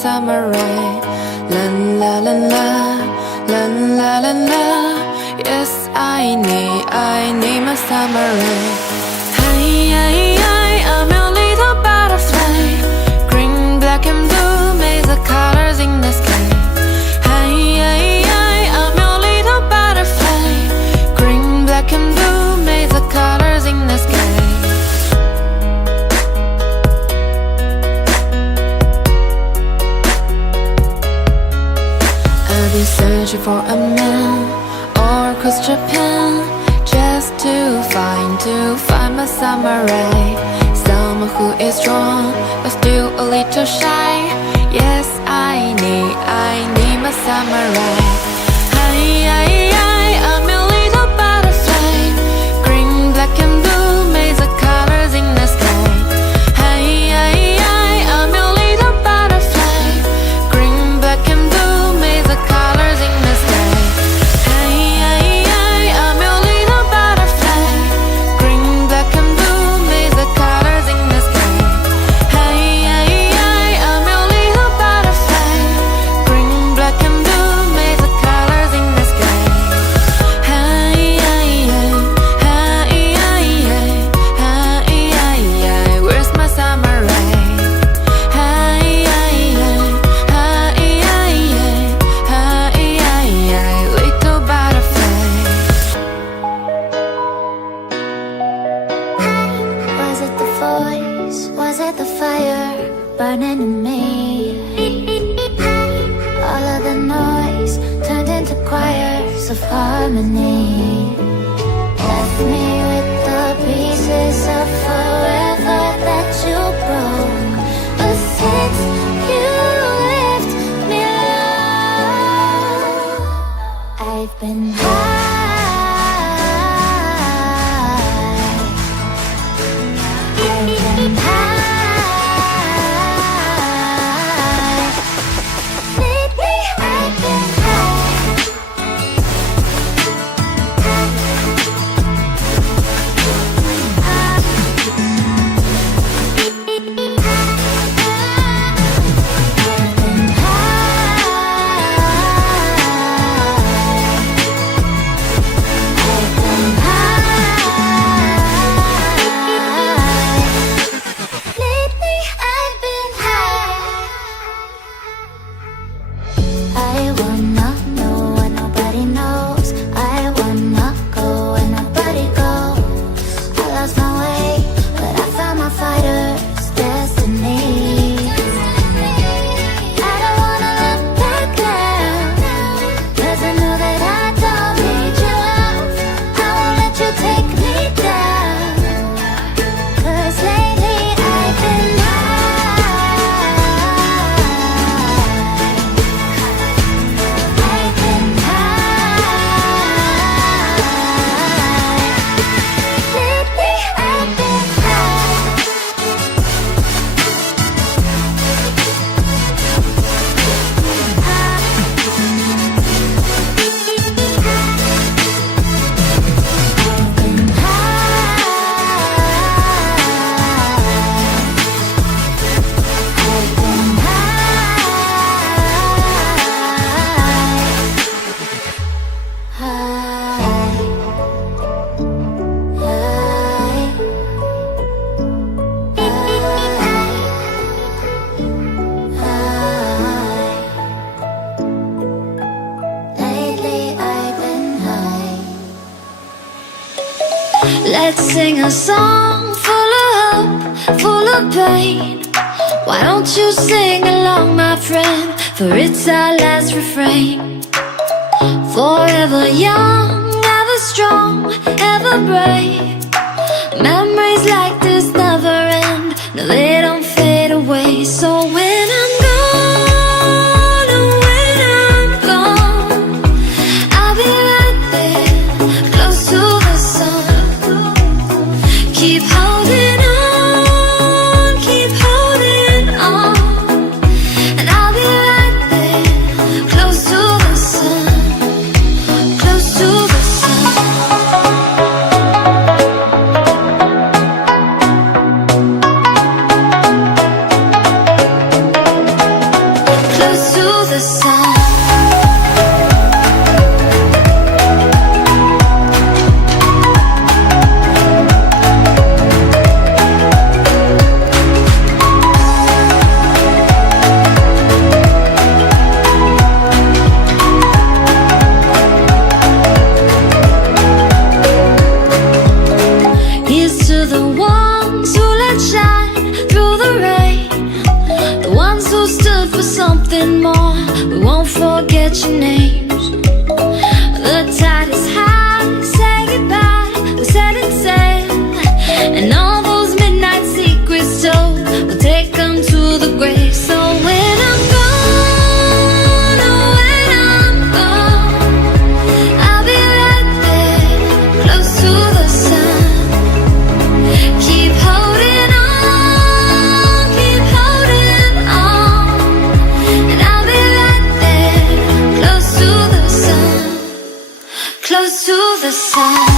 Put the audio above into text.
samurai. La la la la, la la la la. Yes, I need my samurai. Hi, hi, hi, I'm your little butterfly. Green, black and blue, make the colors in the sky. Hi, hi, hi, I'm your little butterfly. Green, black and blue, make the colors in the sky. I'll be searching for a man all across Japan, just to find my samurai. Someone who is strong but still a little shy. Yes, I need my samurai. Hi, hi, hi, I'm a little butterfly. Green, black and blue, make the colors in the sky. Hi, hi, hi, I'm a little butterfly. Green, black and blue, make the colors in the sky. Hi, hi, hi, I'm a little butterfly. Green, black and blue, make the colors in the sky. Hi, hi, hi, I'm a little butterfly. Green, black and blue, make the colors in the sky. Hi, hi, hi, hi, hi, hi, hi, hi, where's my samurai? Hi, hi, hi, hi, hi, hi, hi, hi, little butterfly. Was it the voice? Was it the fire burning in me? All of the noise turned into choirs of harmony. Left me with the pieces of forever that you broke. But since you left me alone, I've been high. Let's sing a song full of hope, full of pain. Why don't you sing along, my friend? For it's our last refrain. Forever young, ever strong, ever brave. Memories like this never end. No, they don't fade away. So when I'm gone, oh, when I'm gone, I'll be right there, close to the sun. Keep holding on, keep holding on, and I'll be right there, close to the sun, close to the sun. more, we won't forget your names. The tide is high, say goodbye, we're setting sail. And all those midnight secrets told, we'll take them to the grave. So when I'm gone, oh when I'm gone, I'll be right there, close to the sun. Keep holding on, keep holding on. And I'll be right there, close to the sun, close to the sun.